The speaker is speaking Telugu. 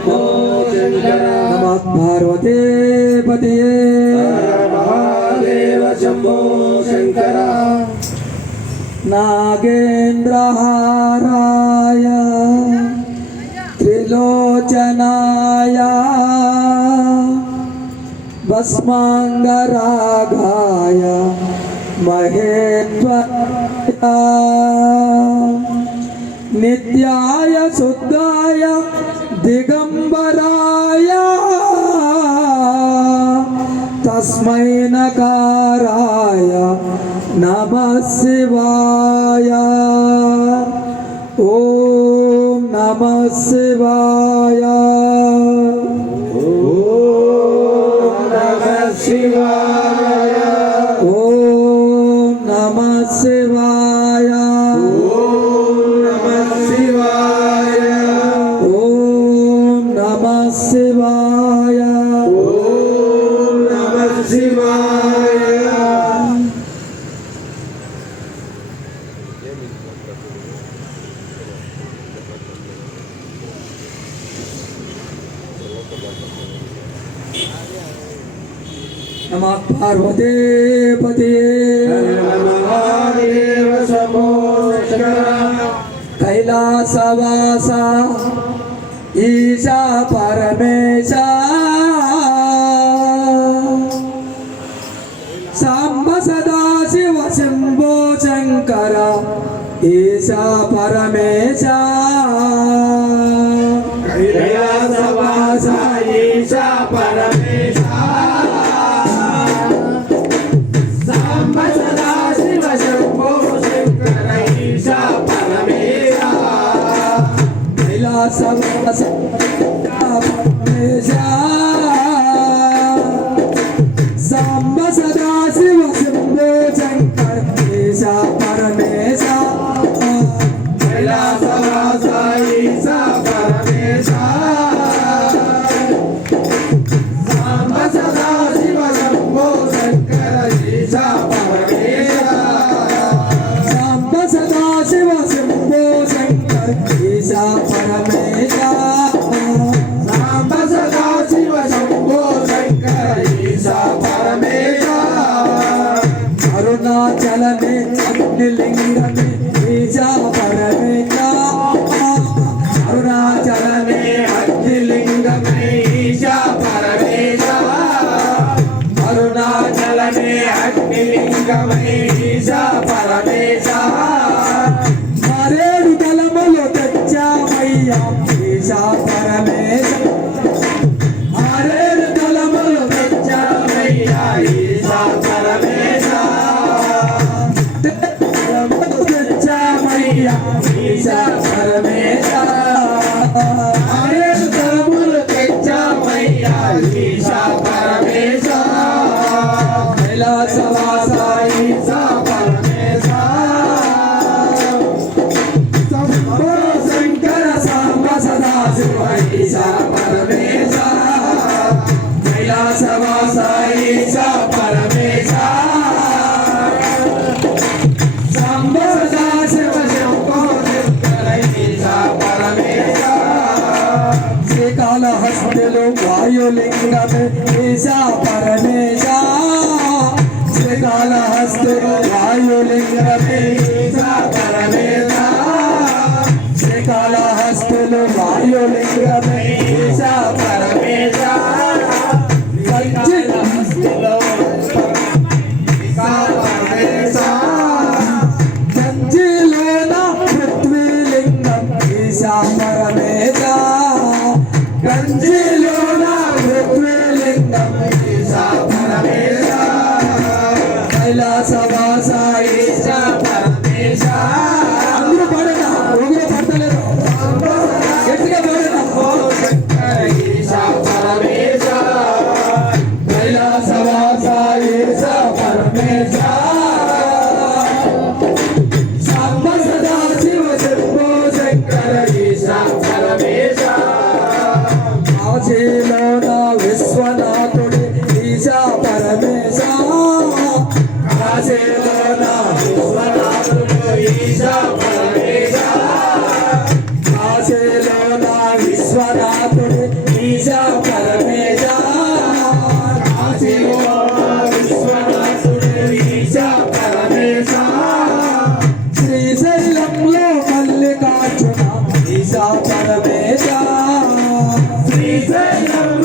शंभो शंकर नमः पार्वती पतये महादेव शंभो शंकर नागेन्द्रहाराय त्रिलोचनाय भस्मांगरागाय महेश्वराय नित्याय शुद्धाय दिगंबराय तस्मै नकाराय नमः शिवाय ओम नमः शिवाय ओम नमः शिवाय ओम नमः शिवाय ओम नमः शिवाय ओम नमः शिवाय ओम नमः शिवाय नमः पार्वती पतये महादेव शंभो शंकर कैलासवासा ईशा परमेशा सांब सदा शिव शंभो शंकर ईशा परमेशा कैलासवासा ईशा परमेशा सांब सदा शिव शंभो शंकर ईशा परमेशा कैलासवासा ईशा परमेशा सांब सदा शिव शंभो शंकर ईशा परमेशा सांब सदा शिव शंभो शंकर ईशा परमेशा सांब सदा शिव शंभो शंकर ईशा परमेशा अरुणाचल में अग्निलिंग में ईशा परमेशा अरुणाचल में अग्निलिंग में ईशा परमेशा अरुणाचल में अग्निलिंग में ईशा परमेशा मरेడు కలములు తెచ్చామయ్యా ఈశా పరమేశ మరేడు కలములు తెచ్చామయ్యా ఈశా పరమేశ తెచ్చామయ్యా ఈశా పరమేశ మరేడు కలములు తెచ్చామయ్యా ఈశా పరమేశ కైలాసవాస ఈశా పరమేశ ईशा परमेशा कैलासवासा ईशा परमेशा शंभो सदा शिव शंभो शंकर ईशा परमेशा श्रीकाళహస్తిలో వాయులింగమే ईशा परमेशा श्रीकाళహస్తిలో వాయులింగమే ईशा परमेशा श्रीकाళహస్తిలో వాయులింగమే ईशा परमेशा కంచిలో ईशा परमेशा కంచిలోన పృథ్వీలింగం ईशा परमेशा కంచిలోన పృథ్వీలింగం ईशा परमेशा कैलासवास ईशा परमेशा అందరూ పాడండి ఊగులో పడతలేదు గట్టిగా పాడండి ईशा परमेशा कैलासवास ईशा परमेशा सांब सदा शिव शंभो शंकर ईशा परमेशा काशीलोన విశ్వనాథుడి ईशा परमेशा काशीलोన విశ్వనాథుడు ईशा परमेशा काशीलोన विश्व విశ్వనాథుడే ఈశా పరమేశ కాశీలో విశ్వనాథుడే ఈశా పరమేశ శ్రీశైలంలో మల్లికార్జున ఈశా పరమేశ శ్రీశైలం